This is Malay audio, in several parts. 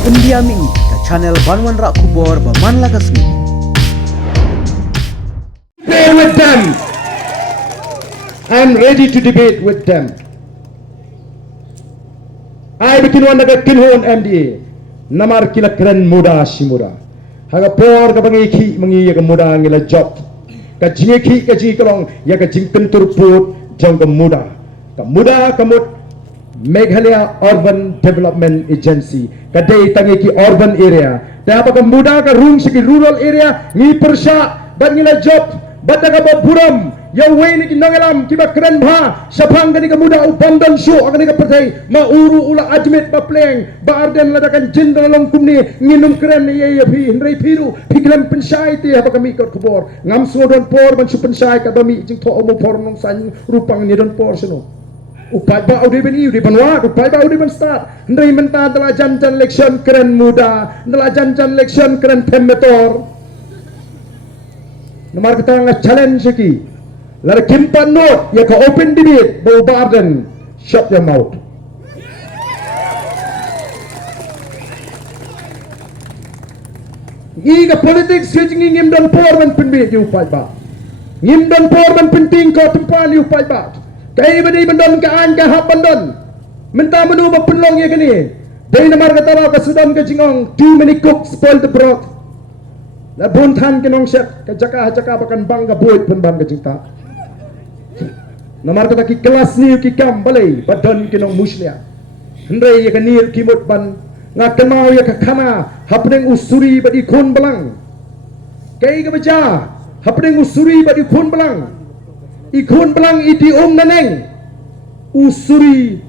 Pendiami ke channel Banwan Rak Kubor Baman Lagasmi. Play with them. I'm ready to debate with them. I bikin wanda ka kinhon MDA. Namar kila keren muda si muda. Haga por ka bangiki mangi ya ka muda ngila job. Ka jingeki ka jikalong ya ka jingken turput jang ka muda. Ka muda kamut Meghalaya Urban Development Agency. Kadai tangi ki urban area. Tapi ka muda ka room sigi rural area ngi persya dan ngila job. Bada ka baburam yang way ni kinangalam kiba keren bha sapang kani ka muda ubandon show akani ka pertai mauru ula ajmet ba pleng ba arden ladakan jindra long kumni nginum keren ni ye phi hindrai phiru phiklam panchayat ha ba kami ka kubor ngam so don por ban su panchayat ka bami jing tho omo por nong san rupang ni don por seno upai ba audi ben iu di banwa upai ba audi ben start hindrai menta dala jan election keren muda dala jan election keren pemmetor Nomor kita nggak challenge lagi. Lalu kimpan note, ya ke open debate, bau barden, shut your mouth. Iga politik sejeng ngim dan porman penbit diupai ba. Ngim dan porman penting kau tempat diupai ba. Kaya iba di bandon kaan kahap bandon. Minta menu penlong ya kini. Dari nomor kata lah kesudan ke jingong. Too many cooks spoil the broth. La buntan kinong set ka jaka bakan bangga boy pun bangga cinta. Namar kata ki kelas ni ki kam balai badan kinong muslia. Hendrai ya kanir kimut ban nga kenau ya ka kana hapneng usuri badi kun belang. Kai ka baca hapneng usuri badi kun belang. Ikun belang iti naneng. Usuri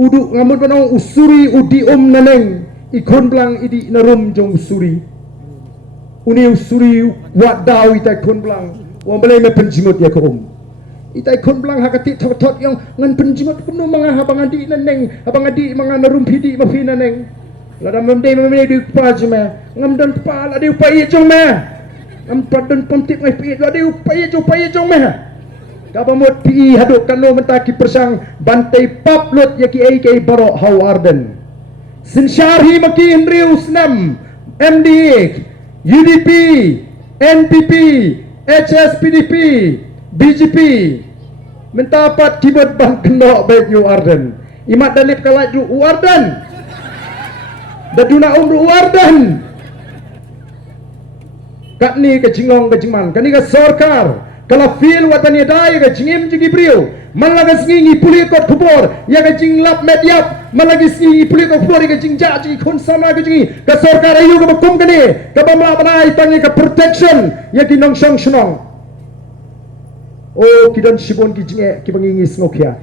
udu ngamut banong usuri udi naneng. Ikun belang idi narum jong usuri. Uni usuri wadau itai kun belang wang balai me penjimut ya ke itai kun belang hakati thot yang ngan penjimut kuno mga habang adi naneng habang adi mga narumpidi mafi naneng lada memde memde di pajme ngam dan pal adi upai jong me ngam padon pomtip ngai pi adi upai jong me kabamot pi haduk kanu mentaki persang bantai paplut ya ki ai kai barok hau arden sinsyarhi maki hendriu snam MDA UDP, NPP, HSPDP, BJP mentapat kibut bang kenok baik yu arden imat dalip kalaj yu arden daduna umru arden kat ni ke jingong ke jingman kani ke sarkar kalau feel watani dai ke jingim jigi brio malaga singi puli kot kubor ya ke jinglap mediap malagi singi puli kot kubor ke jingja jigi kon sama ke jingi ke sarkar ayu ke bakum kani ke bamla banai tangi ke protection ya ki nong shong shnong oh kidan shibon ki jinge ki bangingis ngokia